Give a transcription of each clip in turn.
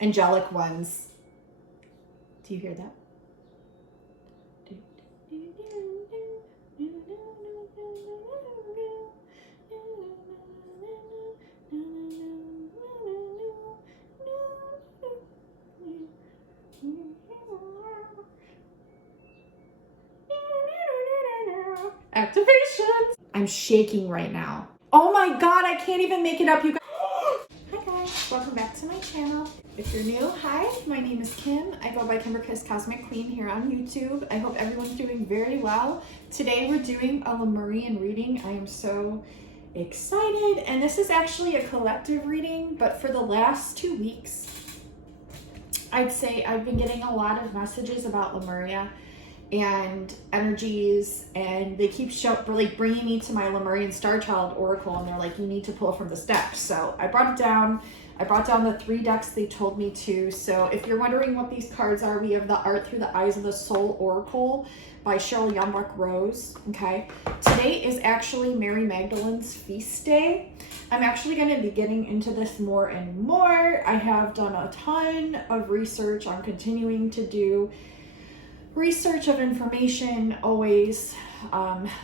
angelic ones. Do you hear that? Activations. I'm shaking right now. Oh my God, I can't even make it up, you guys. Hi guys, welcome back to my channel. If you're new, hi, my name is Kim. I go by Kimberkiss Cosmic Queen here on YouTube. I hope everyone's doing very well. Today we're doing a Lemurian reading. I am so excited. And this is actually a collective reading, but for the last 2 weeks, I'd say I've been getting a lot of messages about Lemuria and energies, and they keep bringing me to my Lemurian Star Child Oracle, and they're like, you need to pull from this deck. So I brought it down. I brought down the 3 decks they told me to. So if you're wondering what these cards are, we have the Art Through the Eyes of the Soul Oracle by Cheryl Youngbuck Rose. Okay, today is actually Mary Magdalene's feast day. I'm actually going to be getting into this more and more. I have done a ton of research. I'm continuing to do research of information always.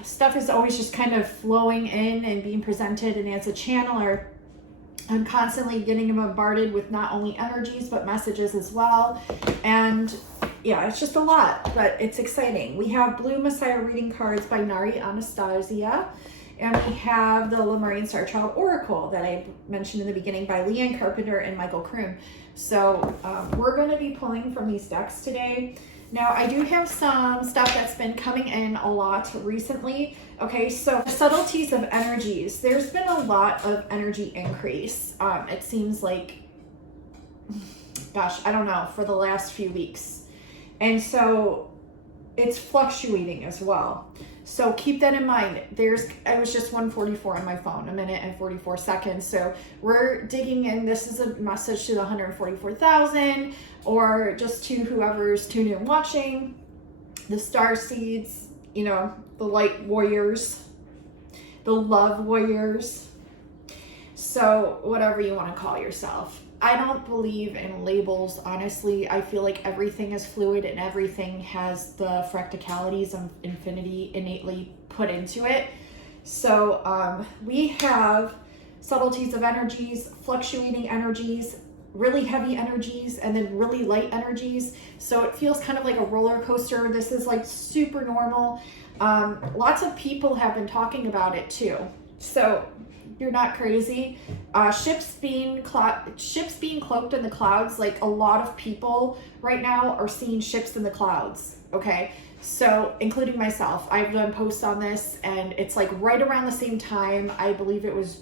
Stuff is always just kind of flowing in and being presented, and as a channeler, I'm constantly getting bombarded with not only energies but messages as well. And yeah, it's just a lot, but it's exciting. We have Blue Messiah reading cards by Nari Anastasia, and we have the Lemurian Star Child Oracle that I mentioned in the beginning by Leanne Carpenter and Michael Kroom. So we're going to be pulling from these decks today. Now, I do have some stuff that's been coming in a lot recently. Okay, so subtleties of energies. There's been a lot of energy increase. It seems like, gosh, I don't know, for the last few weeks. And so it's fluctuating as well. So keep that in mind. I was just 1:44 on my phone, 1 minute and 44 seconds. So we're digging in. This is a message to the 144,000, or just to whoever's tuned in watching, the star seeds, you know, the light warriors, the love warriors. So whatever you want to call yourself. I don't believe in labels, honestly. I feel like everything is fluid and everything has the fractalities of infinity innately put into it. So we have subtleties of energies, fluctuating energies, really heavy energies, and then really light energies. So it feels kind of like a roller coaster. This is like super normal. Lots of people have been talking about it too. So you're not crazy. Ships being cloaked in the clouds. Like, a lot of people right now are seeing ships in the clouds. Okay, so including myself, I've done posts on this, and it's like right around the same time. I believe it was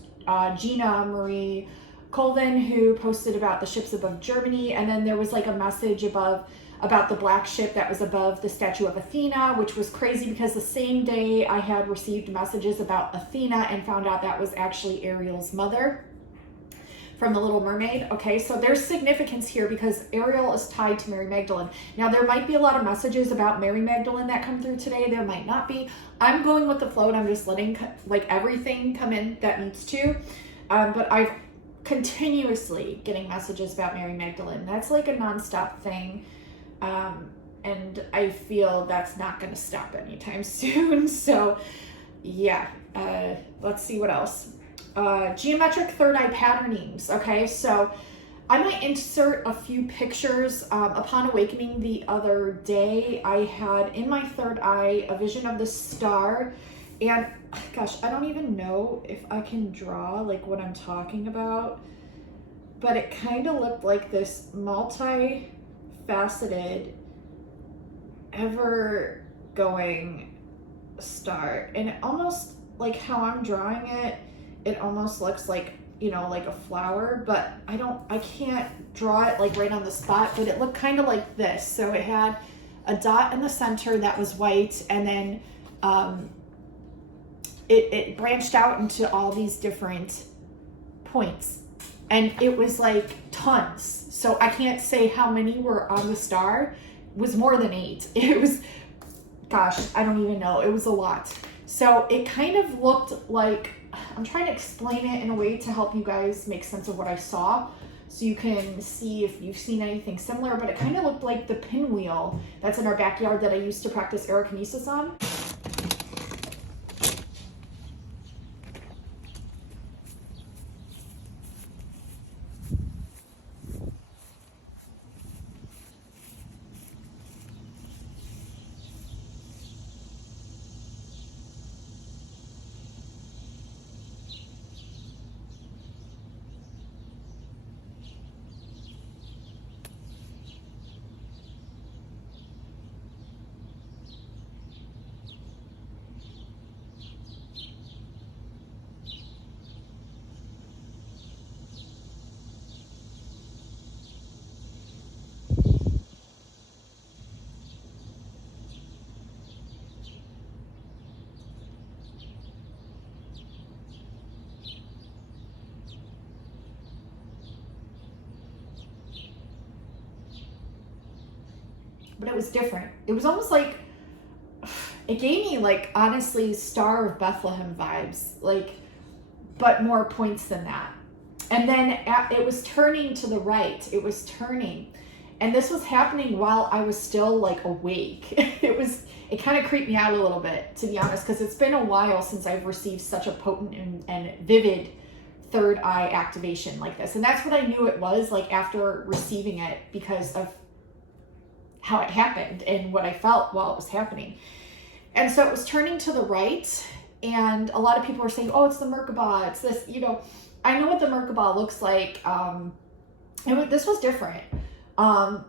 Gina Marie Colvin who posted about the ships above Germany, and then there was like a message about the black ship that was above the statue of Athena, which was crazy because the same day I had received messages about Athena and found out that was actually Ariel's mother from The Little Mermaid. Okay, so there's significance here because Ariel is tied to Mary Magdalene. Now, there might be a lot of messages about Mary Magdalene that come through today. There might not be. I'm going with the flow, and I'm just letting like everything come in that needs to. But I've continuously getting messages about Mary Magdalene. That's like a nonstop thing. And I feel that's not going to stop anytime soon. So yeah, let's see what else. Geometric third eye patternings. Okay, so I might insert a few pictures. Upon awakening the other day, I had in my third eye a vision of the star, and gosh, I don't even know if I can draw like what I'm talking about, but it kind of looked like this multi-faceted, ever going star, and it almost, like how I'm drawing it, it almost looks like, you know, like a flower, but I can't draw it like right on the spot, but it looked kind of like this. So it had a dot in the center that was white, and then it branched out into all these different points, and it was like tons. So I can't say how many were on the star. It was more than 8. It was, gosh, I don't even know. It was a lot. So it kind of looked like, I'm trying to explain it in a way to help you guys make sense of what I saw. so you can see if you've seen anything similar, but it kind of looked like the pinwheel that's in our backyard that I used to practice aerokinesis on. But it was different. It was almost like, it gave me like, honestly, Star of Bethlehem vibes, like, but more points than that. And then it was turning to the right. It was turning. And this was happening while I was still like awake. It kind of creeped me out a little bit, to be honest, because it's been a while since I've received such a potent and vivid third eye activation like this. And that's what I knew it was, like, after receiving it, because of how it happened and what I felt while it was happening. And so it was turning to the right, and a lot of people were saying, oh, it's the Merkaba, it's this, you know. I know what the Merkaba looks like. This was different. And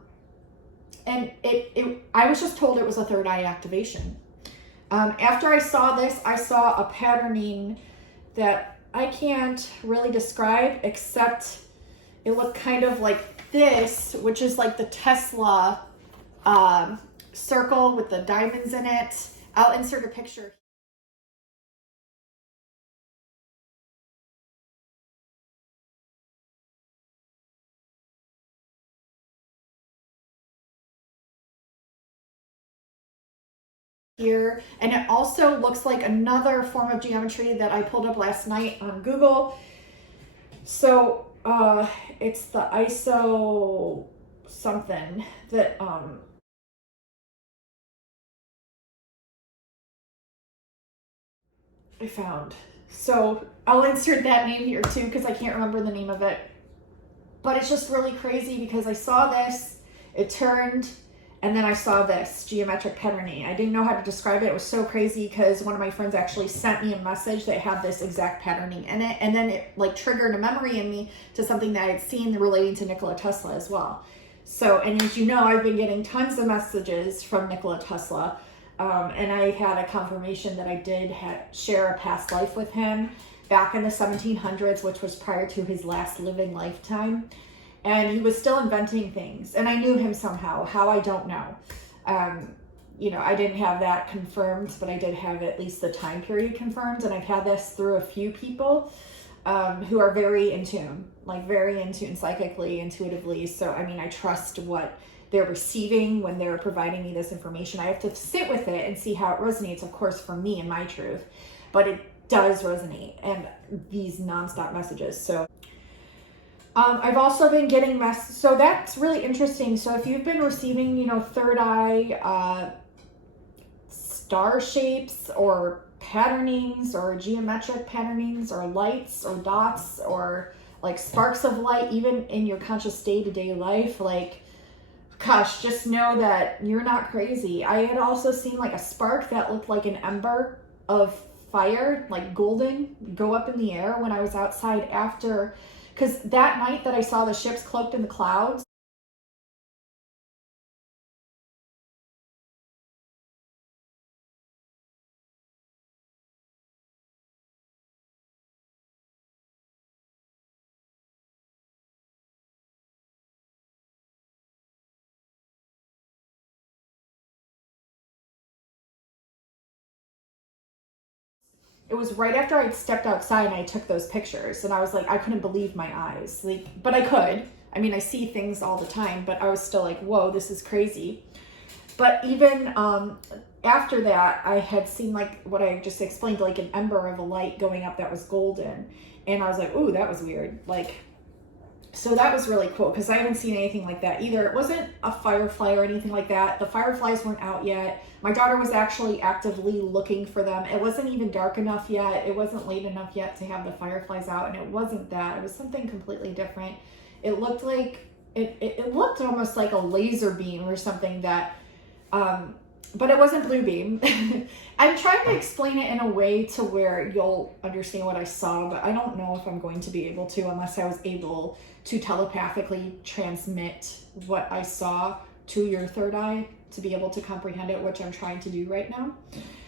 I was just told it was a third eye activation. After I saw this, I saw a patterning that I can't really describe, except it looked kind of like this, which is like the Tesla circle with the diamonds in it. I'll insert a picture. Here, and it also looks like another form of geometry that I pulled up last night on Google. So it's the ISO something that I found. So I'll insert that name here too, because I can't remember the name of it. But it's just really crazy because I saw this, it turned, and then I saw this geometric patterning. I didn't know how to describe it. It was so crazy because one of my friends actually sent me a message that had this exact patterning in it. And then it like triggered a memory in me to something that I had seen relating to Nikola Tesla as well. So, and as you know, I've been getting tons of messages from Nikola Tesla. And I had a confirmation that I did share a past life with him back in the 1700s, which was prior to his last living lifetime. And he was still inventing things. And I knew him somehow. How, I don't know. You know, I didn't have that confirmed, but I did have at least the time period confirmed. And I've had this through a few people who are very in tune, like very in tune psychically, intuitively. So, I mean, I trust what they're receiving when they're providing me this information. I have to sit with it and see how it resonates, of course, for me and my truth. But it does resonate, and these nonstop messages. So I've also been getting so that's really interesting. So if you've been receiving, you know, third eye star shapes or patternings or geometric patternings or lights or dots or like sparks of light, even in your conscious day-to-day life, like, gosh, just know that you're not crazy. I had also seen like a spark that looked like an ember of fire, like golden, go up in the air when I was outside after. Because that night that I saw the ships cloaked in the clouds, it was right after I'd stepped outside and I took those pictures. And I was like, I couldn't believe my eyes. Like, but I could. I mean, I see things all the time, but I was still like, whoa, this is crazy. But even after that, I had seen like what I just explained, like an ember of a light going up that was golden. And I was like, ooh, that was weird. Like, So that was really cool because I haven't seen anything like that either. It wasn't a firefly or anything like that. The fireflies weren't out yet. My daughter was actually actively looking for them. It wasn't even dark enough yet. It wasn't late enough yet to have the fireflies out, and it wasn't that. It was something completely different. It looked like, it looked almost like a laser beam or something that, but it wasn't blue beam. I'm trying to explain it in a way to where you'll understand what I saw, but I don't know if I'm going to be able to unless I was able to telepathically transmit what I saw to your third eye to be able to comprehend it, which I'm trying to do right now.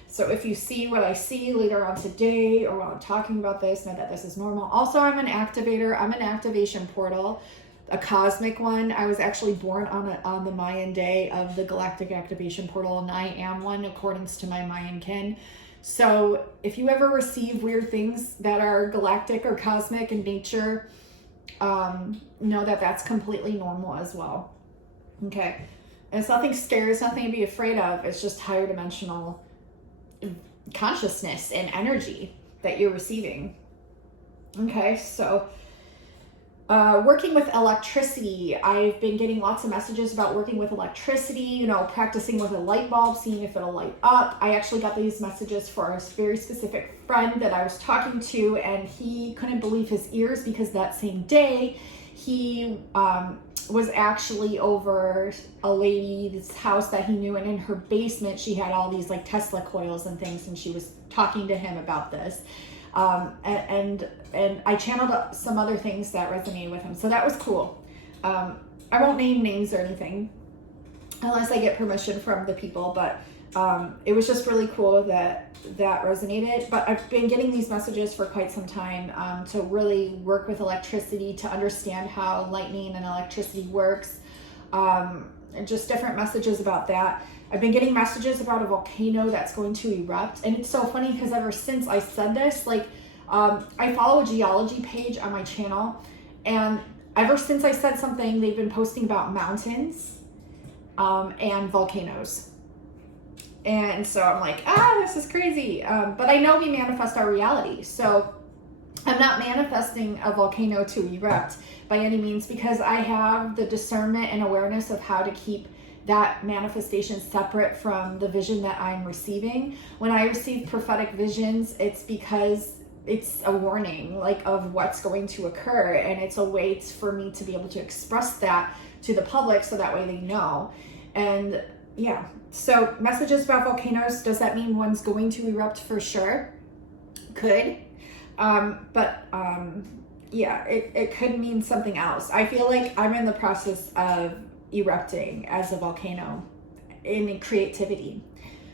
So if you see what I see later on today or while I'm talking about this, know that this is normal. Also, I'm an activator. I'm an activation portal, a cosmic one. I was actually born on the Mayan day of the galactic activation portal, and I am one according to my Mayan kin. So if you ever receive weird things that are galactic or cosmic in nature, know that that's completely normal as well. Okay. And it's nothing scary. It's nothing to be afraid of. It's just higher dimensional consciousness and energy that you're receiving. Okay. So, working with electricity, I've been getting lots of messages about working with electricity, you know, practicing with a light bulb, seeing if it'll light up. I actually got these messages for a very specific friend that I was talking to, and he couldn't believe his ears because that same day he was actually over a lady's house that he knew, and in her basement she had all these like Tesla coils and things, and she was talking to him about this. And I channeled some other things that resonated with him. So that was cool. I won't name names or anything unless I get permission from the people, but it was just really cool that resonated. But I've been getting these messages for quite some time to really work with electricity, to understand how lightning and electricity works, and just different messages about that. I've been getting messages about a volcano that's going to erupt. And it's so funny because ever since I said this, like, I follow a geology page on my channel, and ever since I said something, they've been posting about mountains and volcanoes. And so I'm like, this is crazy. But I know we manifest our reality. So I'm not manifesting a volcano to erupt by any means, because I have the discernment and awareness of how to keep that manifestation separate from the vision that I'm receiving. When I receive prophetic visions, it's because it's a warning, like, of what's going to occur, and it's a way for me to be able to express that to the public so that way they know. And yeah, so messages about volcanoes, does that mean one's going to erupt? For sure, could, yeah, it could mean something else. I feel like I'm in the process of erupting as a volcano in creativity.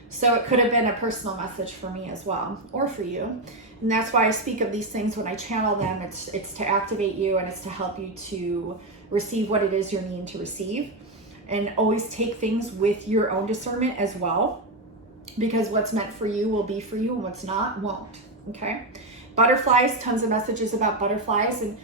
So it could have been a personal message for me as well, or for you. And that's why I speak of these things when I channel them. It's to activate you, and it's to help you to receive what it is you're needing to receive. And always take things with your own discernment as well, because what's meant for you will be for you, and what's not won't. Okay. Butterflies, tons of messages about butterflies, and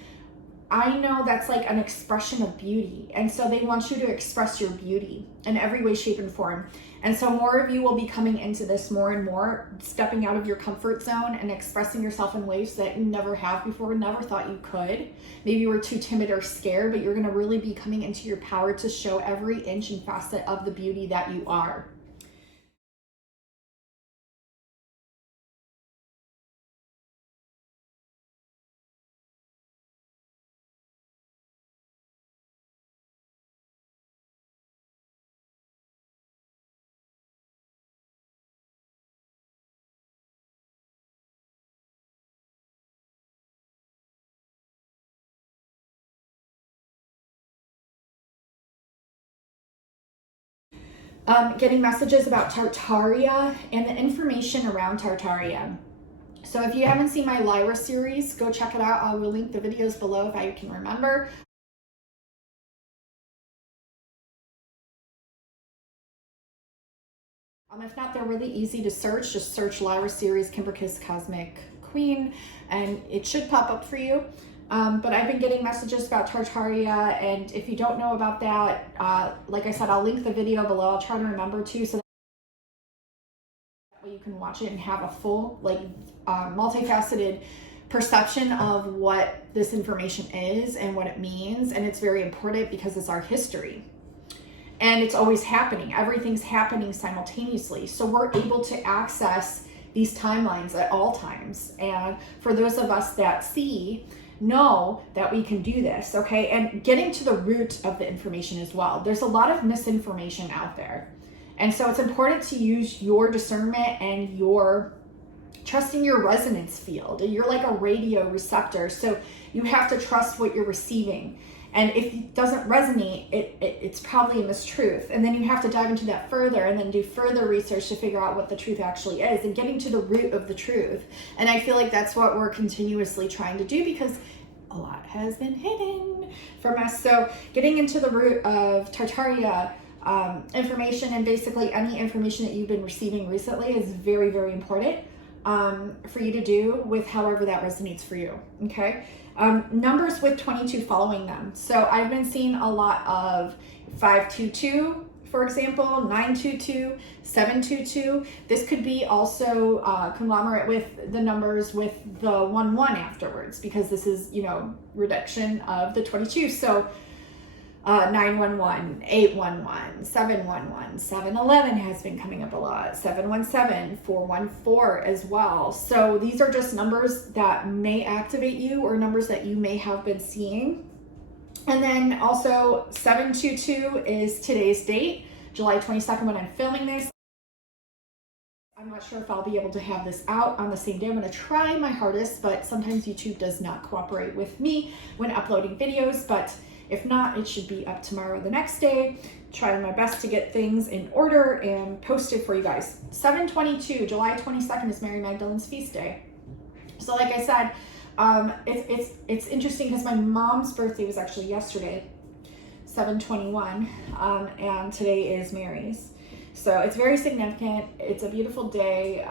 I know that's like an expression of beauty. And so they want you to express your beauty in every way, shape, and form. And so more of you will be coming into this more and more, stepping out of your comfort zone and expressing yourself in ways that you never have before, never thought you could. Maybe you were too timid or scared, but you're going to really be coming into your power to show every inch and facet of the beauty that you are. Getting messages about Tartaria and the information around Tartaria. So if you haven't seen my Lyra series, go check it out. I will link the videos below if I can remember. If not, they're really easy to search. Just search Lyra Series, Kimberkiss Cosmic Queen, and it should pop up for you. But I've been getting messages about Tartaria, and if you don't know about that, like I said, I'll link the video below. I'll try to remember to, so that way you can watch it and have a full, like, multifaceted perception of what this information is and what it means. And it's very important because it's our history. And it's always happening. Everything's happening simultaneously. So we're able to access these timelines at all times. And for those of us that see, know that we can do this, okay? And getting to the root of the information as well. There's a lot of misinformation out there. And so it's important to use your discernment and your trusting your resonance field. You're like a radio receptor. So you have to trust what you're receiving. And if it doesn't resonate, it's probably a mistruth. And then you have to dive into that further and then do further research to figure out what the truth actually is and getting to the root of the truth. And I feel like that's what we're continuously trying to do because a lot has been hidden from us. So getting into the root of Tartaria information and basically any information that you've been receiving recently is very, very important for you to do with however that resonates for you, okay? Numbers with 22 following them. So I've been seeing a lot of 522, for example, 922, 722. This could be also conglomerate with the numbers with the 11 afterwards because this is, you know, reduction of the 22. So 911, 811, 711, 711 has been coming up a lot, 717, 414 as well. So these are just numbers that may activate you or numbers that you may have been seeing. And then also 722 is today's date, July 22nd when I'm filming this. I'm not sure if I'll be able to have this out on the same day. I'm going to try my hardest, but sometimes YouTube does not cooperate with me when uploading videos, but if not, it should be up tomorrow or the next day. Trying my best to get things in order and post it for you guys. 7/22, July 22nd is Mary Magdalene's feast day. So like I said, it's interesting because my mom's birthday was actually yesterday, 7/21, and today is Mary's. So it's very significant. It's a beautiful day.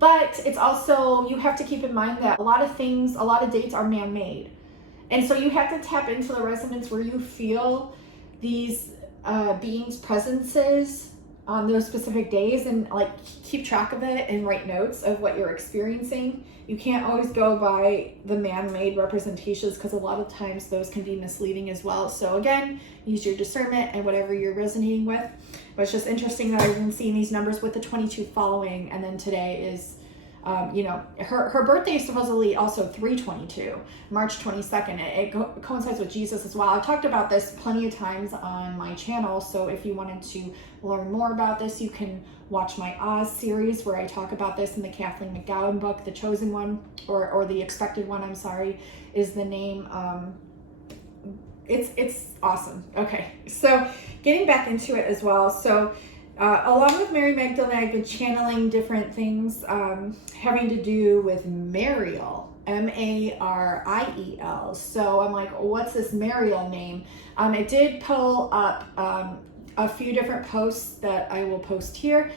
But it's also, you have to keep in mind that a lot of things, a lot of dates are man-made. And so you have to tap into the resonance where you feel these beings' presences on those specific days and like keep track of it and write notes of what you're experiencing. You can't always go by the man-made representations because a lot of times those can be misleading as well. So again, use your discernment and whatever you're resonating with. But it's just interesting that I've been seeing these numbers with the 22 following, and then today is you know, her birthday is supposedly also 3/22, March 22nd. It coincides with Jesus as well. I've talked about this plenty of times on my channel, so if you wanted to learn more about this, you can watch my Oz series where I talk about this in the Kathleen McGowan book. The Chosen One, or the Expected One, I'm sorry, is the name. It's awesome. Okay, so getting back into it as well. So along with Mary Magdalene, I've been channeling different things having to do with Mariel, M-A-R-I-E-L. So I'm like, what's this Mariel name? I did pull up a few different posts that I will post here.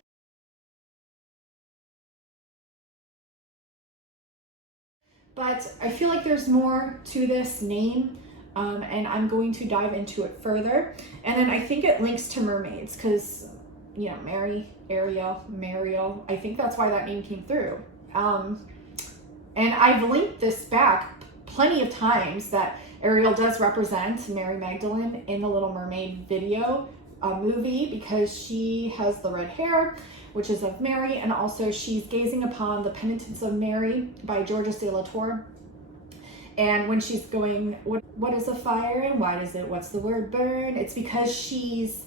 But I feel like there's more to this name, and I'm going to dive into it further. And then I think it links to mermaids because, you know, Mary, Ariel, Mariel. I think that's why that name came through. And I've linked this back plenty of times that Ariel does represent Mary Magdalene in the Little Mermaid video movie because she has the red hair, which is of Mary, and also she's gazing upon the Penitence of Mary by Georges de la Tour. And when she's going, what is a fire and why does it, what's the word, burn? It's because she's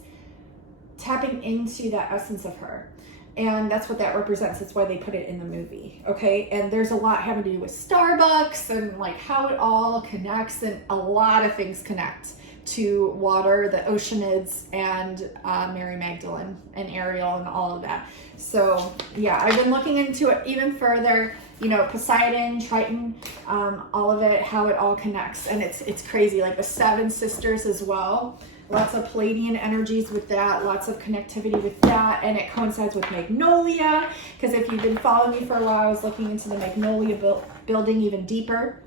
tapping into that essence of her. And that's what that represents. That's why they put it in the movie, okay? And there's a lot having to do with Starbucks and like how it all connects, and a lot of things connect to water, the Oceanids, and Mary Magdalene and Ariel and all of that. So yeah, I've been looking into it even further, you know, Poseidon, Triton, all of it, how it all connects. And it's crazy, like the Seven Sisters as well. Lots of Palladian energies with that, lots of connectivity with that, and it coincides with Magnolia, because if you've been following me for a while, I was looking into the Magnolia building even deeper,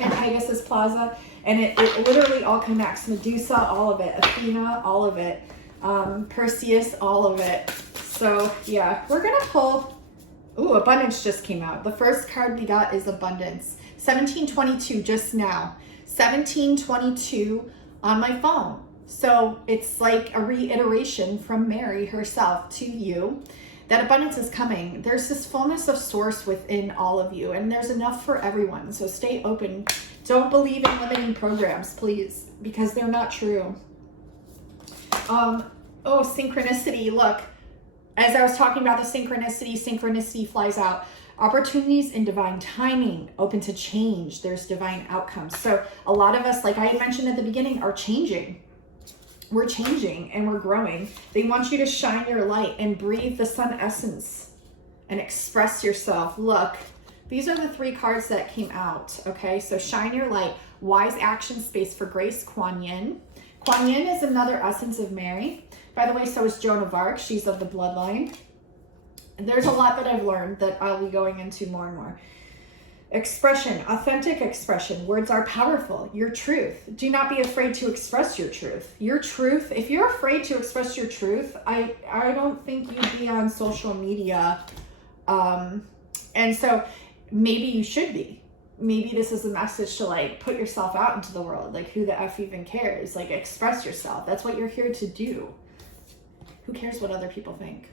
and Pegasus Plaza, and it literally all connects. Medusa, all of it. Athena, all of it. Perseus, all of it. So yeah, we're gonna pull Ooh, abundance just came out. The first card we got is abundance. 1722 just now. 1722 on my phone. So it's like a reiteration from Mary herself to you that abundance is coming. There's this fullness of source within all of you, and there's enough for everyone. So stay open. Don't believe in limiting programs, please, because they're not true. Oh, synchronicity. Look, as I was talking about the synchronicity flies out. Opportunities in divine timing, open to change. There's divine outcomes. So a lot of us, like I mentioned at the beginning, are changing. We're changing and we're growing. They want you to shine your light and breathe the sun essence and express yourself. Look, these are the 3 cards that came out. Okay, so shine your light, wise action, space for grace, Kuan Yin. Kuan Yin is another essence of Mary. By the way, so is Joan of Arc. She's of the bloodline. And there's a lot that I've learned that I'll be going into more and more. Expression, authentic expression. Words are powerful. Your truth. Do not be afraid to express your truth. Your truth. If you're afraid to express your truth, I don't think you'd be on social media. And so maybe you should be. Maybe this is a message to like put yourself out into the world. Like, who the F even cares? Like, express yourself. That's what you're here to do. Who cares what other people think?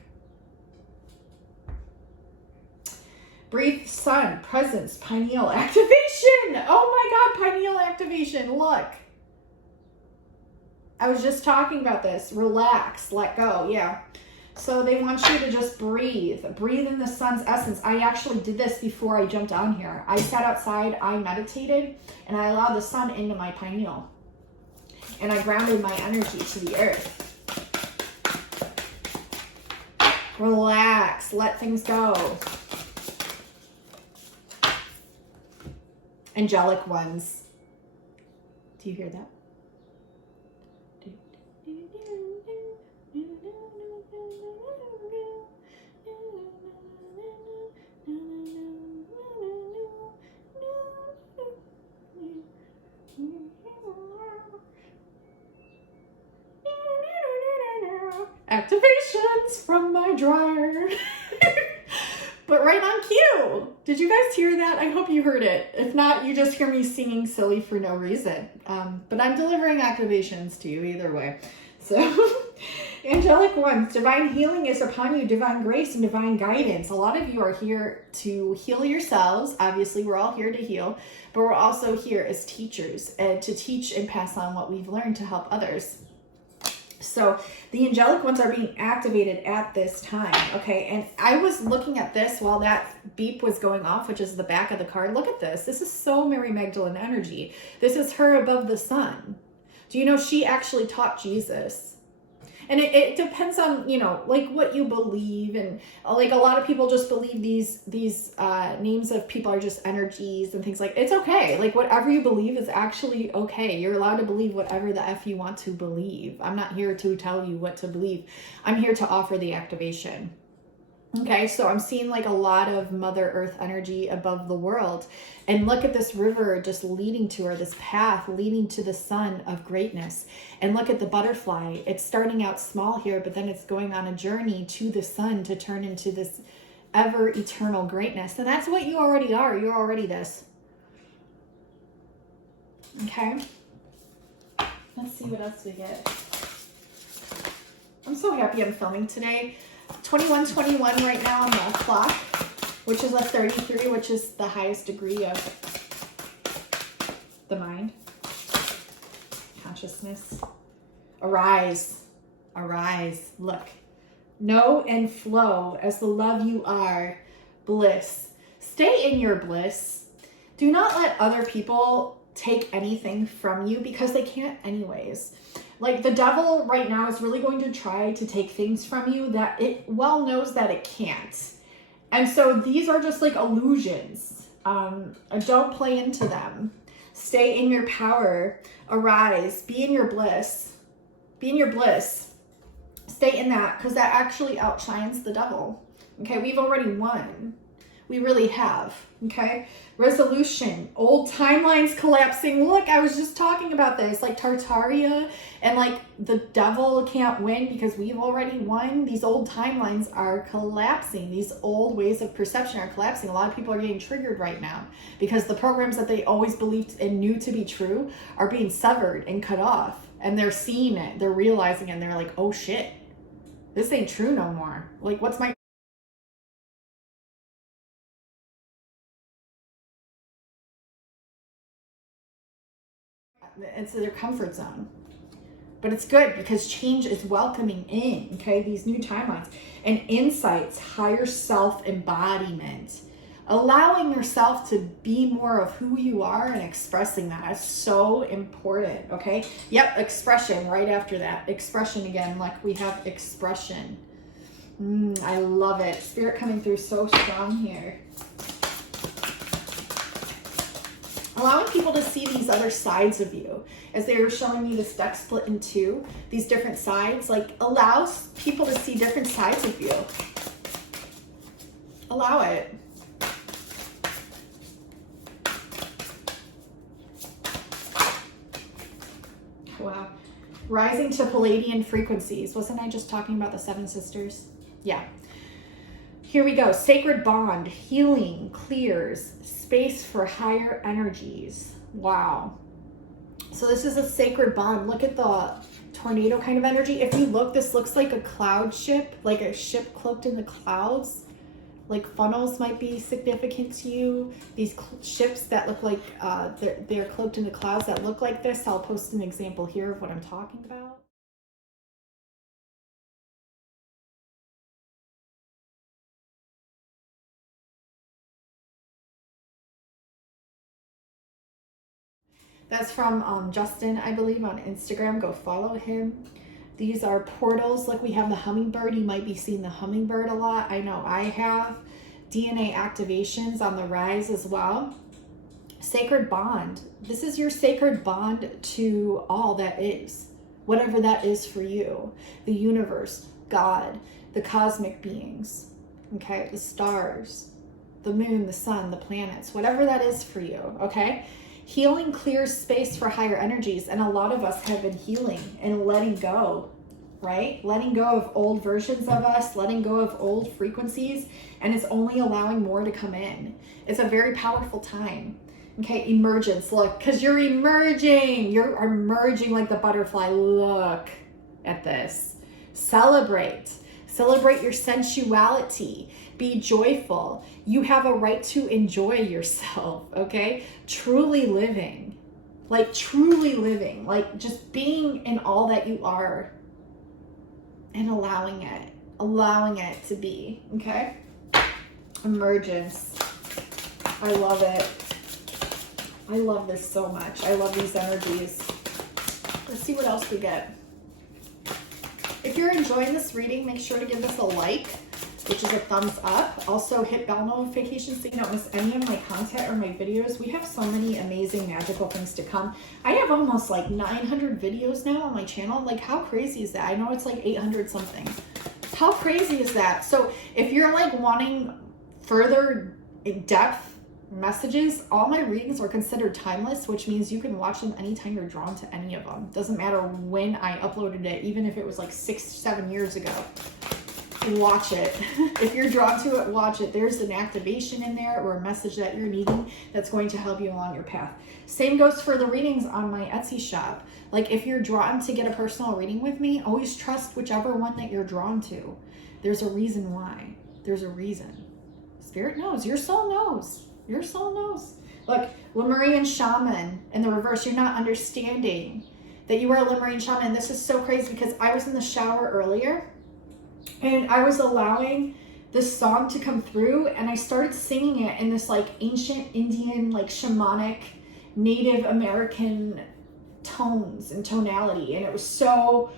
Breathe sun, presence, pineal activation. Oh my God, pineal activation. Look. I was just talking about this. Relax, let go. Yeah. So they want you to just breathe. Breathe in the sun's essence. I actually did this before I jumped on here. I sat outside, I meditated, and I allowed the sun into my pineal. And I grounded my energy to the earth. Relax, let things go. Angelic ones. Do you hear that? Activations from my dryer. But right on cue. Did you guys hear that? I hope you heard it. If not, you just hear me singing silly for no reason. But I'm delivering activations to you either way. So, angelic ones, divine healing is upon you, divine grace and divine guidance. A lot of you are here to heal yourselves. Obviously, we're all here to heal, but we're also here as teachers and to teach and pass on what we've learned to help others. So the angelic ones are being activated at this time, okay? And I was looking at this while that beep was going off, which is the back of the card. Look at this. This is so Mary Magdalene energy. This is her above the sun. Do you know she actually taught Jesus? And it depends on, you know, like what you believe. And like a lot of people just believe these names of people are just energies and things like, it's okay. Like whatever you believe is actually okay. You're allowed to believe whatever the F you want to believe. I'm not here to tell you what to believe. I'm here to offer the activation. Okay, so I'm seeing like a lot of Mother Earth energy above the world. And look at this river just leading to her, this path leading to the sun of greatness. And look at the butterfly. It's starting out small here, but then it's going on a journey to the sun to turn into this ever eternal greatness. And that's what you already are. You're already this. Okay. Let's see what else we get. I'm so happy I'm filming today. 21:21 right now on the clock, which is a 33, which is the highest degree of the mind, consciousness. Arise, arise, look. Know and flow as the love you are, bliss. Stay in your bliss. Do not let other people take anything from you because they can't anyways. Like the devil right now is really going to try to take things from you that it well knows that it can't. And so these are just like illusions. Don't play into them. Stay in your power. Arise. Be in your bliss. Be in your bliss. Stay in that because that actually outshines the devil. Okay, we've already won. We really have, okay? Resolution, old timelines collapsing. Look, I was just talking about this, like Tartaria and like the devil can't win because we've already won. These old timelines are collapsing. These old ways of perception are collapsing. A lot of people are getting triggered right now because the programs that they always believed and knew to be true are being severed and cut off. And they're seeing it, they're realizing it, and they're like, oh shit, this ain't true no more. Like, what's my... It's their comfort zone. But it's good because change is welcoming in, okay? These new timelines and insights, higher self-embodiment, allowing yourself to be more of who you are and expressing that is so important, okay? Yep, expression right after that. Expression again, like we have expression. I love it. Spirit coming through so strong here. Allowing people to see these other sides of you. As they were showing you this deck split in two, these different sides, like allows people to see different sides of you. Allow it. Wow. Rising to Palladian frequencies. Wasn't I just talking about the seven sisters? Yeah. Here we go. Sacred bond, healing, clears, space for higher energies. Wow. So this is a sacred bond. Look at the tornado kind of energy. If you look, this looks like a cloud ship, like a ship cloaked in the clouds. Like funnels might be significant to you. These ships that look like they're cloaked in the clouds that look like this. I'll post an example here of what I'm talking about. That's from Justin, I believe, on Instagram. Go follow him. These are portals. Like we have the hummingbird. You might be seeing the hummingbird a lot. I know I have. DNA activations on the rise as well. Sacred bond. This is your sacred bond to all that is. Whatever that is for you. The universe, God, the cosmic beings, okay? The stars, the moon, the sun, the planets, whatever that is for you, okay? Healing clears space for higher energies, and a lot of us have been healing and letting go, right? Letting go of old versions of us, letting go of old frequencies, and it's only allowing more to come in. It's a very powerful time. Okay, emergence, look, because you're emerging. You're emerging like the butterfly. Look at this. Celebrate. Celebrate your sensuality. Be joyful. You have a right to enjoy yourself, okay? Truly living. Like truly living. Like just being in all that you are and allowing it to be, okay? Emergence. I love it. I love this so much. I love these energies. Let's see what else we get. If you're enjoying this reading, make sure to give this a like, which is a thumbs up. Also hit bell notifications so you don't miss any of my content or my videos. We have so many amazing magical things to come. I have almost like 900 videos now on my channel. Like how crazy is that? I know it's like 800 something. How crazy is that? So if you're like wanting further in-depth messages, all my readings are considered timeless, which means you can watch them anytime you're drawn to any of them. Doesn't matter when I uploaded it, even if it was like 6-7 years ago. Watch it. If you're drawn to it, watch it. There's an activation in there or a message that you're needing that's going to help you along your path. Same goes for the readings on my Etsy shop. Like if you're drawn to get a personal reading with me, always trust whichever one that you're drawn to. There's a reason why. There's a reason. Spirit knows. Your soul knows. Your soul knows. Look, Lemurian shaman in the reverse. You're not understanding that you are a Lemurian shaman. And this is so crazy because I was in the shower earlier and I was allowing this song to come through and I started singing it in this like ancient Indian, like shamanic, Native American tones and tonality. And it was so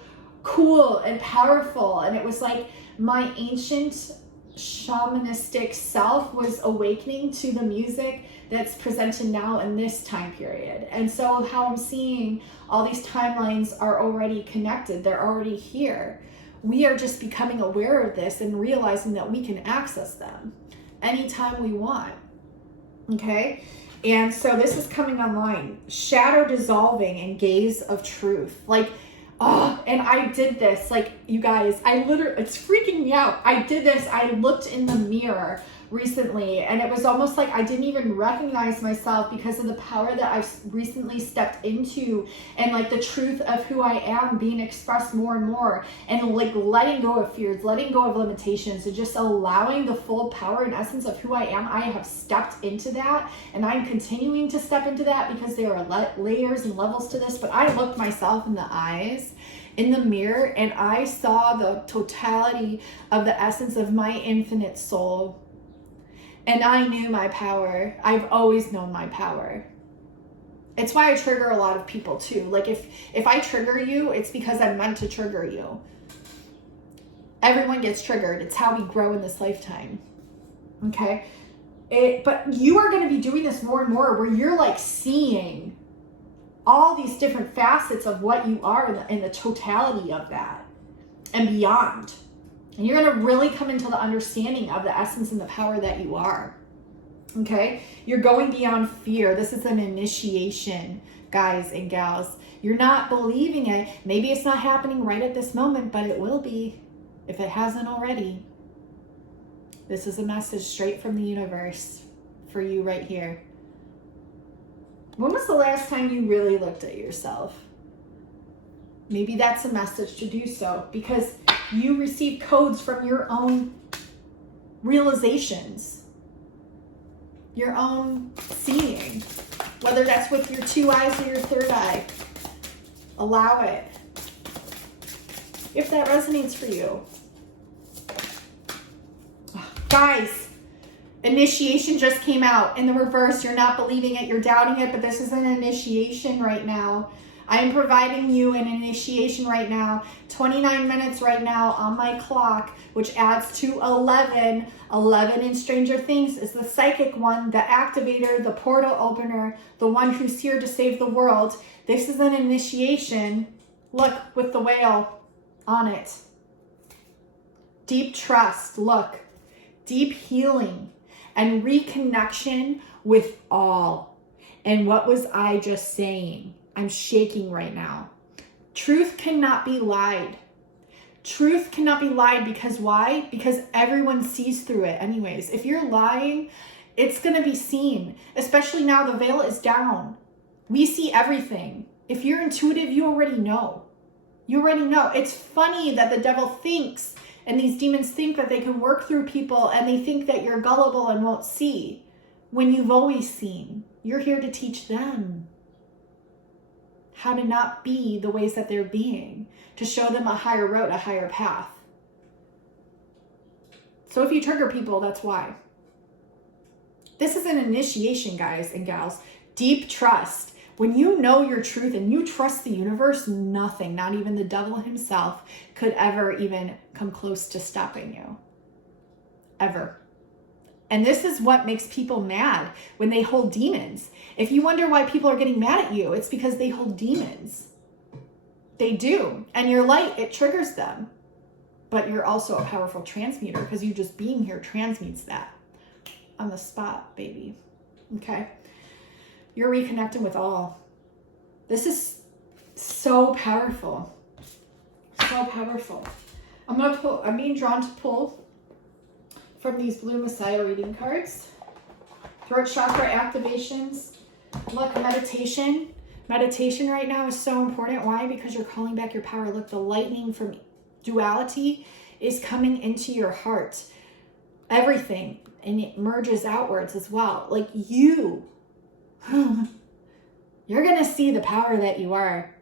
cool and powerful. And it was like my ancient shamanistic self was awakening to the music that's presented now in this time period. And so how I'm seeing all these timelines are already connected. They're already here. We are just becoming aware of this and realizing that we can access them. anytime we want. Okay? And so this is coming online. Shadow dissolving and gaze of truth. Like, oh, and I did this. Like, you guys, it's freaking me out. I did this. I looked in the mirror recently, and it was almost like I didn't even recognize myself because of the power that I've recently stepped into, and like the truth of who I am being expressed more and more, and like letting go of fears, letting go of limitations, and just allowing the full power and essence of who I am. I have stepped into that, and I'm continuing to step into that because there are layers and levels to this. But I looked myself in the eyes in the mirror, and I saw the totality of the essence of my infinite soul. And I knew my power. I've always known my power. It's why I trigger a lot of people too. Like if I trigger you, it's because I'm meant to trigger you. Everyone gets triggered. It's how we grow in this lifetime. Okay? But you are going to be doing this more and more, where you're like seeing all these different facets of what you are and the totality of that and beyond. And you're going to really come into the understanding of the essence and the power that you are. Okay? You're going beyond fear. This is an initiation, guys and gals. You're not believing it. Maybe it's not happening right at this moment, but it will be if it hasn't already. This is a message straight from the universe for you right here. When was the last time you really looked at yourself? Maybe that's a message to do so, because you receive codes from your own realizations, your own seeing, whether that's with your two eyes or your third eye. Allow it. If that resonates for you. Guys, initiation just came out in the reverse. You're not believing it, you're doubting it, but this is an initiation right now. I am providing you an initiation right now, 29 minutes right now on my clock, which adds to 11. 11 in Stranger Things is the psychic one, the activator, the portal opener, the one who's here to save the world. This is an initiation. Look, with the whale on it. Deep trust, look. Deep healing and reconnection with all. And what was I just saying? I'm shaking right now. Truth cannot be lied. Truth cannot be lied because why? Because everyone sees through it anyways. If you're lying, it's going to be seen. Especially now the veil is down. We see everything. If you're intuitive, you already know. You already know. It's funny that the devil thinks and these demons think that they can work through people, and they think that you're gullible and won't see when you've always seen. You're here to teach them how to not be the ways that they're being, to show them a higher road, a higher path. So if you trigger people, that's why. This is an initiation, guys and gals. Deep trust. When you know your truth and you trust the universe, nothing, not even the devil himself, could ever even come close to stopping you. Ever. And this is what makes people mad when they hold demons. If you wonder why people are getting mad at you, it's because they hold demons. They do. And your light, it triggers them. But you're also a powerful transmuter, because you just being here transmutes that. On the spot, baby. Okay? You're reconnecting with all. This is so powerful. So powerful. I'm being drawn to pull from these blue Messiah reading cards. Throat chakra activations. Look, meditation. Meditation right now is so important. Why? Because you're calling back your power. Look, the lightning from duality is coming into your heart. Everything. And it merges outwards as well. Like you. You're going to see the power that you are.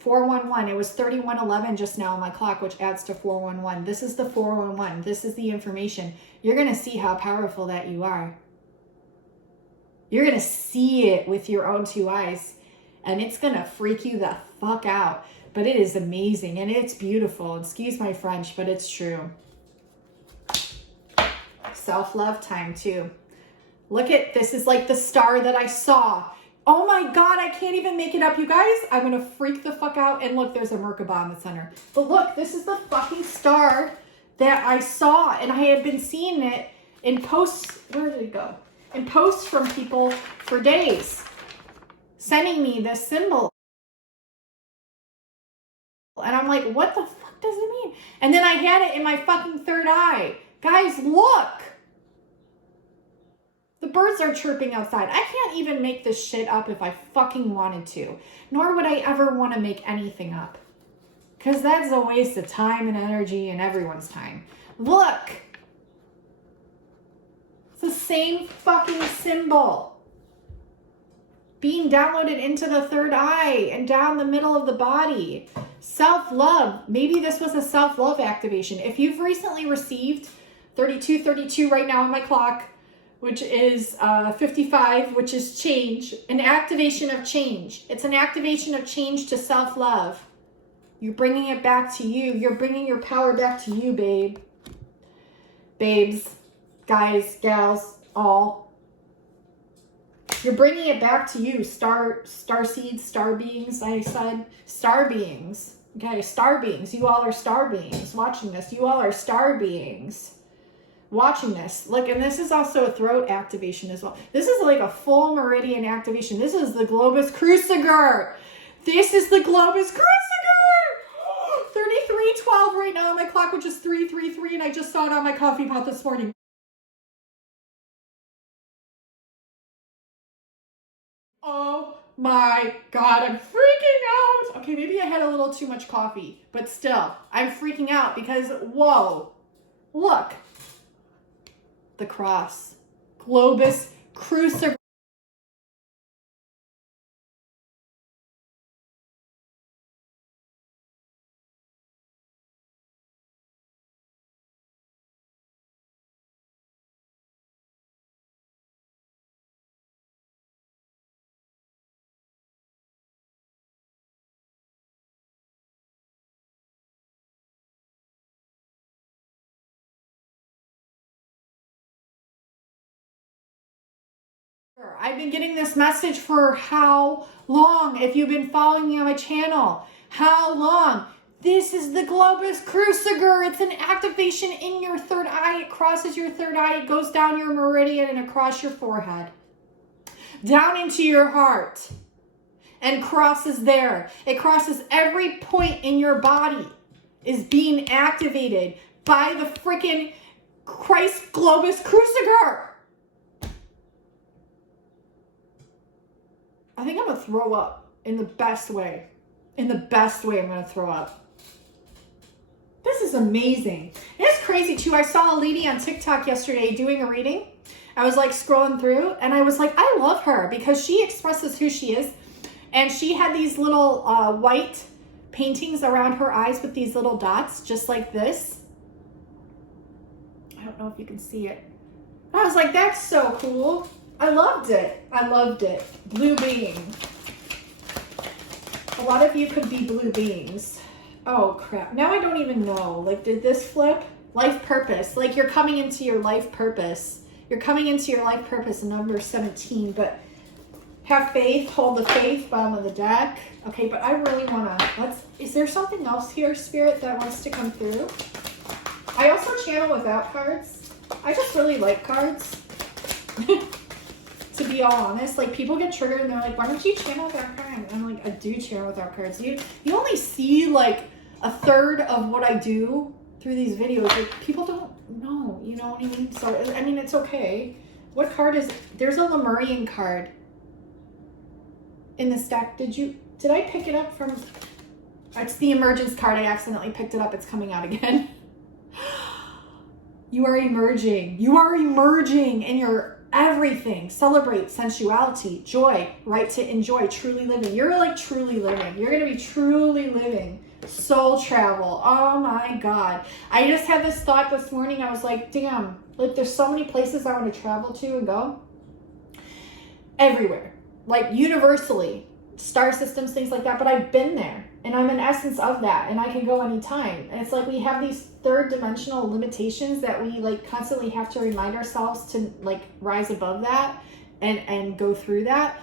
411. It was 3111 just now on my clock, which adds to 411. This is the 411. This is the information. You're going to see how powerful that you are. You're going to see it with your own two eyes. And it's going to freak you the fuck out. But it is amazing. And it's beautiful. Excuse my French, but it's true. Self-love time too. Look at this. Is like the star that I saw. Oh my God, I can't even make it up, you guys. I'm going to freak the fuck out. And look, there's a Merkaba in the center. But look, this is the fucking star that I saw. And I had been seeing it in posts, where did it go? In posts from people for days, sending me this symbol. And I'm like, what the fuck does it mean? And then I had it in my fucking third eye. Guys, look. The birds are chirping outside. I can't even make this shit up if I fucking wanted to. Nor would I ever want to make anything up. Because that's a waste of time and energy and everyone's time. Look. It's the same fucking symbol. Being downloaded into the third eye and down the middle of the body. Self-love. Maybe this was a self-love activation. If you've recently received 3232 right now on my clock, which is 55, which is change, an activation of change. It's an activation of change to self-love. You're bringing it back to you. You're bringing your power back to you, babe. Babes, guys, gals, all. You're bringing it back to you. Star seeds, star beings, I said. Star beings. Okay, star beings. You all are star beings watching this. You all are star beings watching this. Look, and this is also a throat activation as well. This is like a full meridian activation. This is the globus cruciger. This is the globus cruciger. 3312 right now on my clock, which is 333, and I just saw it on my coffee pot this morning. Oh my God, I'm freaking out. Okay, maybe I had a little too much coffee, but still, I'm freaking out because, whoa, look. The cross. Globus cruciger. I've been getting this message for how long? If you've been following me on my channel, how long? This is the globus cruciger. It's an activation in your third eye. It crosses your third eye. It goes down your meridian and across your forehead, down into your heart, and crosses there. It crosses every point in your body, is being activated by the freaking Christ globus cruciger. I think I'm going to throw up in the best way. In the best way I'm going to throw up. This is amazing. And it's crazy too. I saw a lady on TikTok yesterday doing a reading. I was like scrolling through and I was like, I love her because she expresses who she is. And she had these little white paintings around her eyes with these little dots, just like this. I don't know if you can see it. I was like, that's so cool. I loved it. I loved it. Blue being. A lot of you could be blue beings. Oh crap. Now I don't even know. Like, did this flip? Life purpose. Like, you're coming into your life purpose. You're coming into your life purpose in number 17. But have faith. Hold the faith. Bottom of the deck. Okay, but I really want to... Is there something else here, Spirit, that wants to come through? I also channel without cards. I just really like cards. To be all honest, like, people get triggered and they're like, why don't you channel without cards? And I'm like, I do channel without cards. You only see like a third of what I do through these videos. Like, people don't know, you know what I mean? So, I mean, it's okay. What card is, there's a Lemurian card in this deck. Did I pick it up from, it's the Emergence card. I accidentally picked it up. It's coming out again. You are emerging. You are emerging in your everything. Celebrate sensuality, joy, right to enjoy, truly living. You're like truly living. You're going to be truly living. Soul travel. Oh my God. I just had this thought this morning. I was like, damn, like, there's so many places I want to travel to and go. Everywhere. Like, universally. Star systems, things like that. But I've been there. And I'm an essence of that. And I can go anytime. And it's like we have these third dimensional limitations that we like constantly have to remind ourselves to like rise above that and go through that.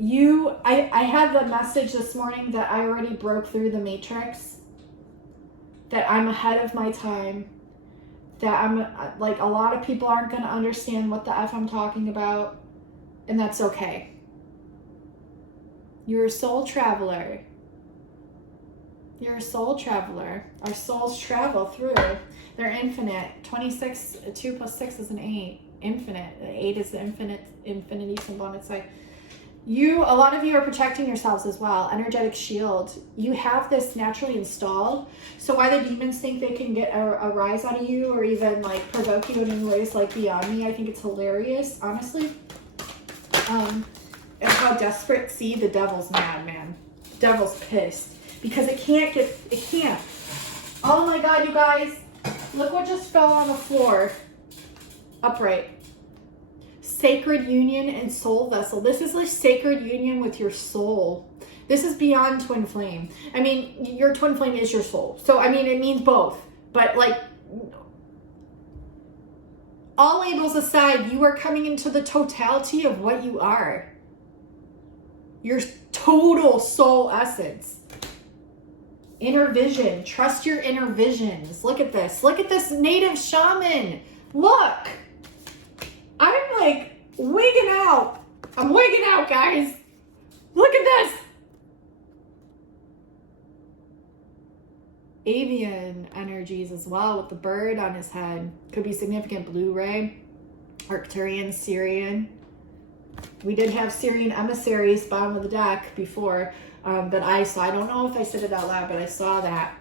I had the message this morning that I already broke through the matrix, that I'm ahead of my time, that I'm like, a lot of people aren't going to understand what the F I'm talking about, and that's okay. You're a soul traveler. You're a soul traveler. Our souls travel through. They're infinite. 26, 2 plus 6 is an 8. Infinite. 8 is the infinity symbol on its side. A lot of you are protecting yourselves as well. Energetic shield. You have this naturally installed. So why the demons think they can get a rise out of you or even like provoke you in ways like beyond me, I think it's hilarious, honestly. And how desperate. See, the devil's mad, man. Devil's pissed. Because it can't. Oh my God, you guys. Look what just fell on the floor. Upright. Sacred union and soul vessel. This is a sacred union with your soul. This is beyond twin flame. I mean, your twin flame is your soul. So, I mean, it means both. But like, all labels aside, you are coming into the totality of what you are. Your total soul essence. Inner vision. Trust your inner visions. Look at this. Look at this native shaman. Look. I'm like wigging out. I'm wigging out, guys. Look at this. Avian energies as well with the bird on his head. Could be significant Blu-ray. Arcturian, Syrian. We did have Syrian emissaries bottom of the deck before. That I saw. I don't know if I said it out loud, but I saw that.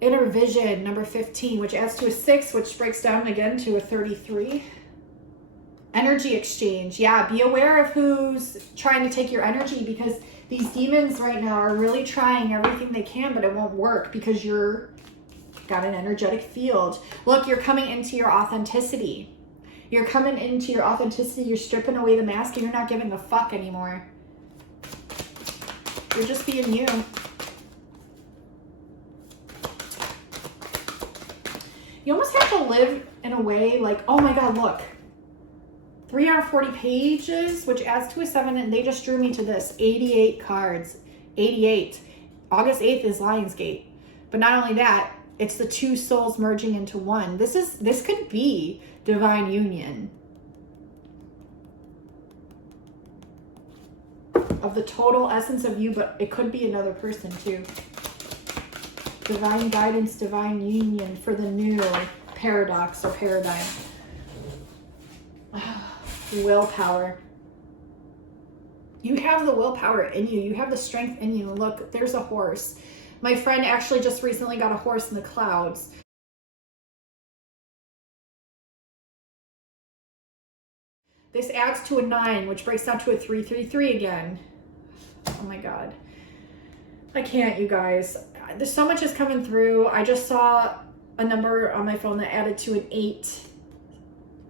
Inner vision, number 15, which adds to a 6, which breaks down again to a 33. Energy exchange. Yeah, be aware of who's trying to take your energy, because these demons right now are really trying everything they can, but it won't work because you're got an energetic field. Look, you're coming into your authenticity. You're coming into your authenticity. You're stripping away the mask and you're not giving a fuck anymore. You're just being you. You almost have to live in a way like, oh my God, look. 340 pages, which adds to a 7, and they just drew me to this. 88 cards. 88. August 8th is Lionsgate. But not only that, it's the two souls merging into one. This could be divine union. Of the total essence of you, but it could be another person too. Divine guidance, divine union for the new paradox or paradigm. Willpower. You have the willpower in you. You have the strength in you. Look, there's a horse. My friend actually just recently got a horse in the clouds. This adds to a 9, which breaks down to a 333 again. Oh my God. I can't, you guys. There's so much is coming through. I just saw a number on my phone that added to an 8.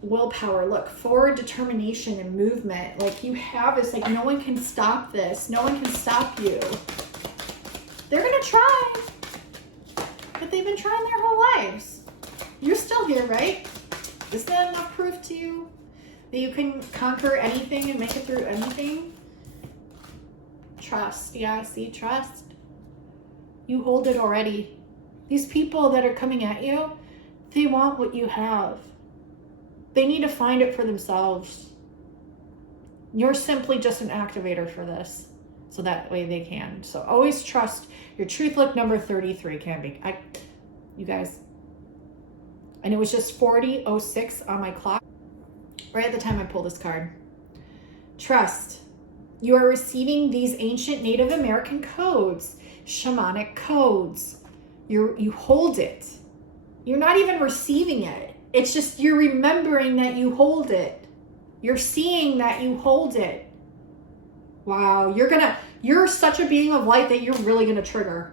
Willpower. Look, forward determination and movement. Like you have this, like no one can stop this. No one can stop you. They're going to try. But they've been trying their whole lives. You're still here, right? Is that enough proof to you that you can conquer anything and make it through anything? Trust. Yeah, see, trust. You hold it already. These people that are coming at you, they want what you have. They need to find it for themselves. You're simply just an activator for this. So that way they can. So always trust your truth. Look, number 33 can be. You guys. And it was just 40:06 on my clock. Right at the time I pulled this card. Trust. You are receiving these ancient Native American codes, shamanic codes. You hold it. You're not even receiving it. It's just you're remembering that you hold it. You're seeing that you hold it. Wow, you're such a being of light that you're really gonna trigger.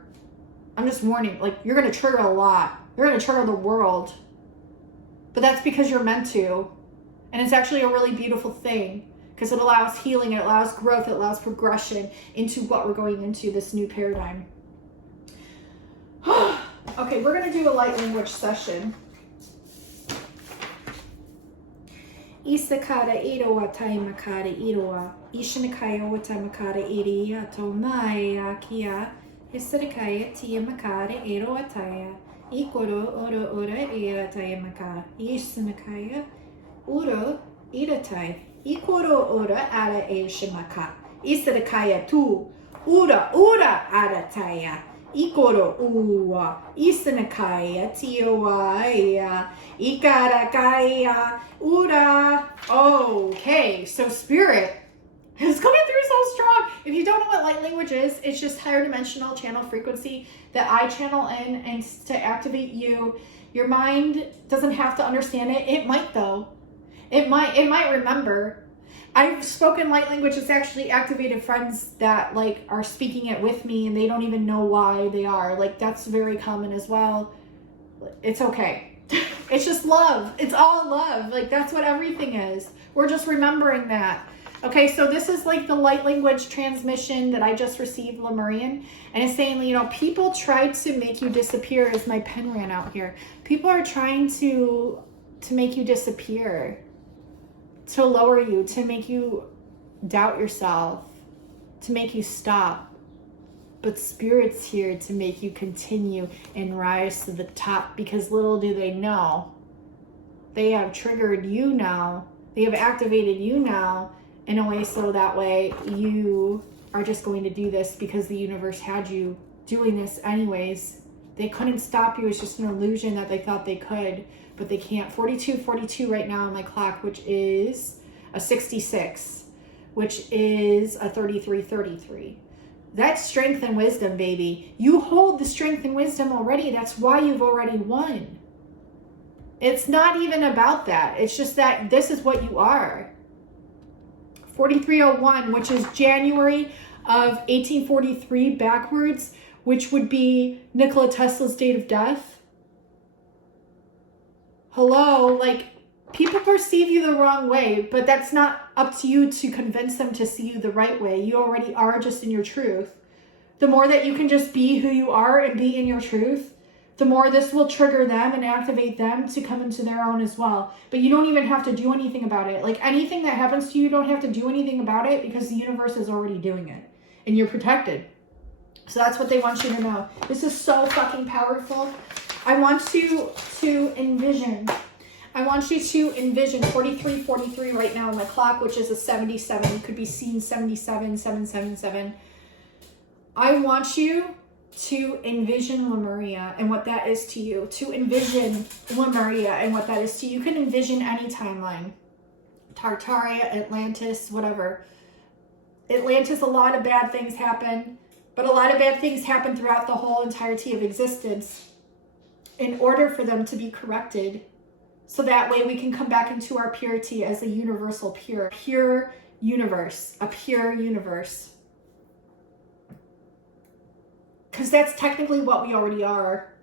I'm just warning, like you're gonna trigger a lot. You're gonna trigger the world. But that's because you're meant to. And it's actually a really beautiful thing because it allows healing, it allows growth, it allows progression into what we're going into, this new paradigm. Okay, we're gonna do a light language session. Isakara iroa taimakara iroa. Ishinakaya watamakara iriya to maya kia. Isakaya tia makara iroa taya. Ikoro oro ora iratai maka. Ismakaya. Uro iratai. Ikoro ora ara eshimaka. Isakaya tu. Ura arataya. Ikoro uwa. Isanakaya tioaya. Ikarakaya. Ura. Okay, so spirit is coming through so strong. If you don't know what light language is, it's just higher dimensional channel frequency that I channel in and to activate you. Your mind doesn't have to understand it. It might though. It might remember. I've spoken light language. It's actually activated friends that like are speaking it with me and they don't even know why they are. Like that's very common as well. It's okay. It's just love. It's all love. Like that's what everything is. We're just remembering that. Okay, so this is like the light language transmission that I just received, Lemurian. And it's saying, you know, people tried to make you disappear as my pen ran out here. People are trying to make you disappear, to lower you, to make you doubt yourself, to make you stop. But Spirit's here to make you continue and rise to the top, because little do they know, they have triggered you now. They have activated you now in a way so that way you are just going to do this because the universe had you doing this anyways. They couldn't stop you. It's just an illusion that they thought they could, but they can't. 42 right now on my clock, which is a 66, which is a 33. That's strength and wisdom, baby. You hold the strength and wisdom already. That's why you've already won. It's not even about that. It's just that this is what you are. 4301, which is January of 1843 backwards, which would be Nikola Tesla's date of death. Hello, like people perceive you the wrong way, but that's not up to you to convince them to see you the right way. You already are just in your truth. The more that you can just be who you are and be in your truth, the more this will trigger them and activate them to come into their own as well. But you don't even have to do anything about it. Like anything that happens to you, you don't have to do anything about it because the universe is already doing it and you're protected. So that's what they want you to know. This is so fucking powerful. I want you to envision. I want you to envision 43 right now on my clock, which is a 77. You could be seeing 77, 777. I want you to envision Lemuria and what that is to you. To envision Lemuria and what that is to you. You can envision any timeline. Tartaria, Atlantis, whatever. Atlantis, a lot of bad things happen, but a lot of bad things happen throughout the whole entirety of existence in order for them to be corrected. So that way we can come back into our purity as a universal pure universe, a pure universe. Because that's technically what we already are.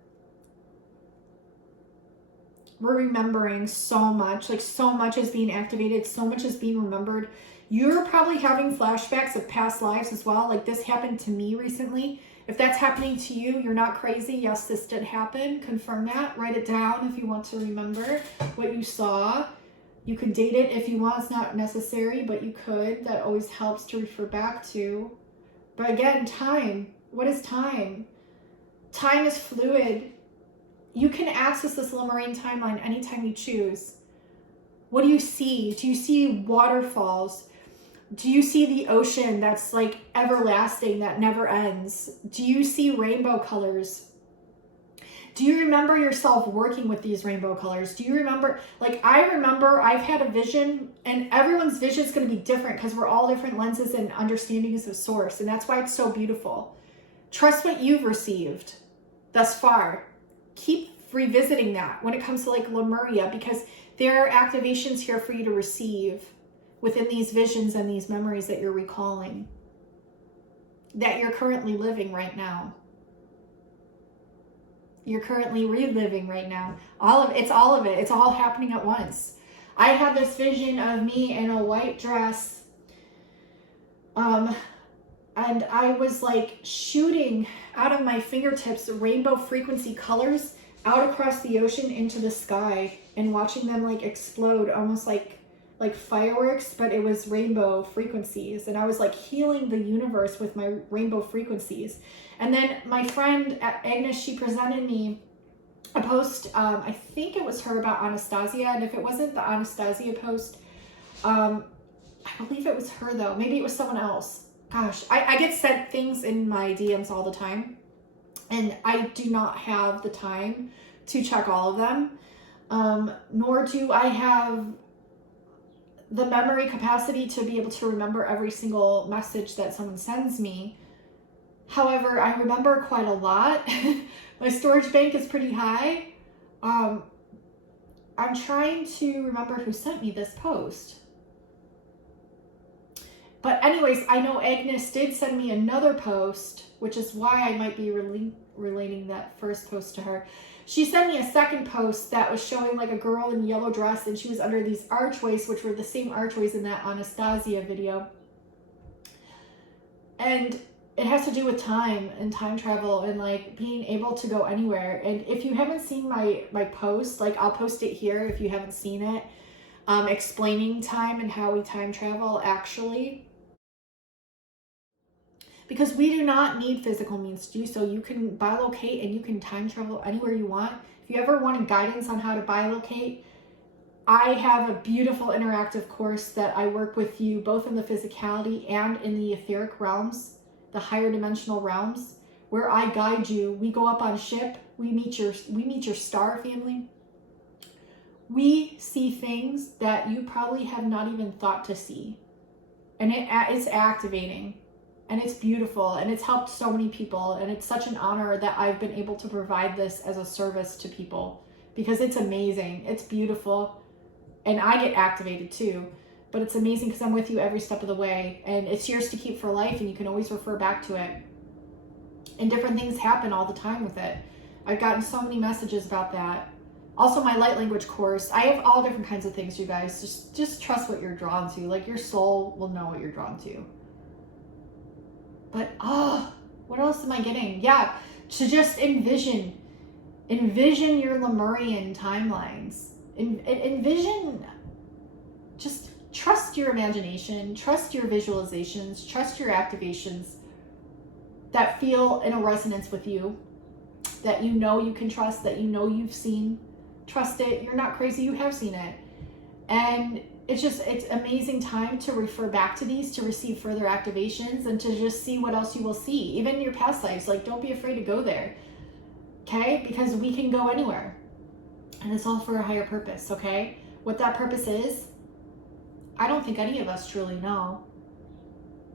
We're remembering so much, like so much is being activated, so much is being remembered. You're probably having flashbacks of past lives as well. Like this happened to me recently. If that's happening to you, you're not crazy. Yes, this did happen. Confirm that. Write it down if you want to remember what you saw. You could date it if you want. It's not necessary, but you could. That always helps to refer back to. But again, time. What is time? Time is fluid. You can access this Lemurian timeline anytime you choose. What do you see? Do you see waterfalls? Do you see the ocean that's like everlasting, that never ends? Do you see rainbow colors? Do you remember yourself working with these rainbow colors? Do you remember, like I remember I've had a vision, and everyone's vision is going to be different because we're all different lenses and understandings of source. And that's why it's so beautiful. Trust what you've received thus far. Keep revisiting that when it comes to like Lemuria, because there are activations here for you to receive within these visions and these memories that you're recalling, that you're currently living right now. You're currently reliving right now. All of it. It's all happening at once. I had this vision of me in a white dress. And I was like shooting out of my fingertips rainbow frequency colors out across the ocean into the sky and watching them like explode almost like fireworks, but it was rainbow frequencies. And I was like healing the universe with my rainbow frequencies. And then my friend Agnes, she presented me a post, I think it was her about Anastasia, and if it wasn't the Anastasia post, I believe it was her though. Maybe it was someone else. Gosh, I get sent things in my DMs all the time, and I do not have the time to check all of them, nor do I have the memory capacity to be able to remember every single message that someone sends me. However, I remember quite a lot. My storage bank is pretty high. I'm trying to remember who sent me this post. But anyways, I know Agnes did send me another post, which is why I might be relating that first post to her. She sent me a second post that was showing like a girl in a yellow dress, and she was under these archways, which were the same archways in that Anastasia video. And it has to do with time and time travel and like being able to go anywhere. And if you haven't seen my post, like I'll post it here if you haven't seen it, explaining time and how we time travel actually. Because we do not need physical means to do so. You can bilocate and you can time travel anywhere you want. If you ever wanted guidance on how to bilocate, I have a beautiful interactive course that I work with you both in the physicality and in the etheric realms, the higher dimensional realms, where I guide you. We go up on ship, we meet your star family. We see things that you probably have not even thought to see. And it's activating. And it's beautiful, and it's helped so many people, and it's such an honor that I've been able to provide this as a service to people, because it's amazing, it's beautiful, and I get activated too, but it's amazing because I'm with you every step of the way, and it's yours to keep for life, and you can always refer back to it, and different things happen all the time with it. I've gotten so many messages about that. Also, my light language course, I have all different kinds of things, you guys. Just trust what you're drawn to. Like, your soul will know what you're drawn to. But, what else am I getting? Yeah, to just envision your Lemurian timelines. Envision, just trust your imagination, trust your visualizations, trust your activations that feel in a resonance with you, that you know you can trust, that you know you've seen. Trust it. You're not crazy. You have seen it. And it's amazing time to refer back to these, to receive further activations, and to just see what else you will see. Even in your past lives, like, don't be afraid to go there, okay? Because we can go anywhere, and it's all for a higher purpose, okay? What that purpose is, I don't think any of us truly know,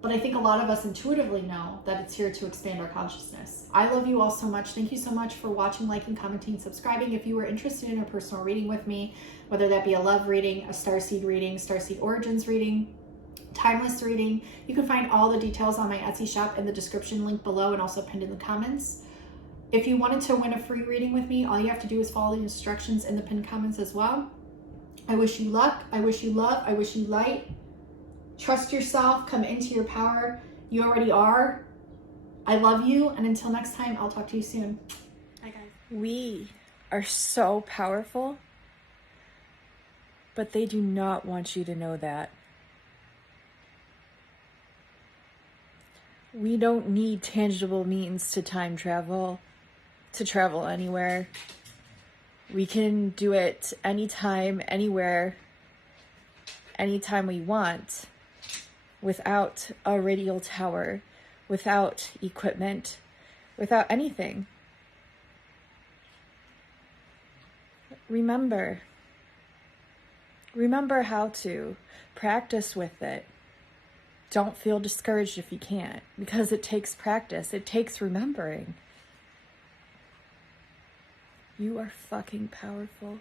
but I think a lot of us intuitively know that it's here to expand our consciousness. I love you all so much. Thank you so much for watching, liking, commenting, subscribing. If you were interested in a personal reading with me, whether that be a love reading, a starseed reading, starseed origins reading, timeless reading, you can find all the details on my Etsy shop in the description link below and also pinned in the comments. If you wanted to win a free reading with me, all you have to do is follow the instructions in the pinned comments as well. I wish you luck. I wish you love. I wish you light. Trust yourself. Come into your power. You already are. I love you. And until next time, I'll talk to you soon. Bye, guys. We are so powerful, but they do not want you to know that. We don't need tangible means to time travel, to travel anywhere. We can do it anytime, anywhere, anytime we want, without a radial tower, without equipment, without anything. Remember how to practice with it. Don't feel discouraged if you can't, because it takes practice. It takes remembering. You are fucking powerful.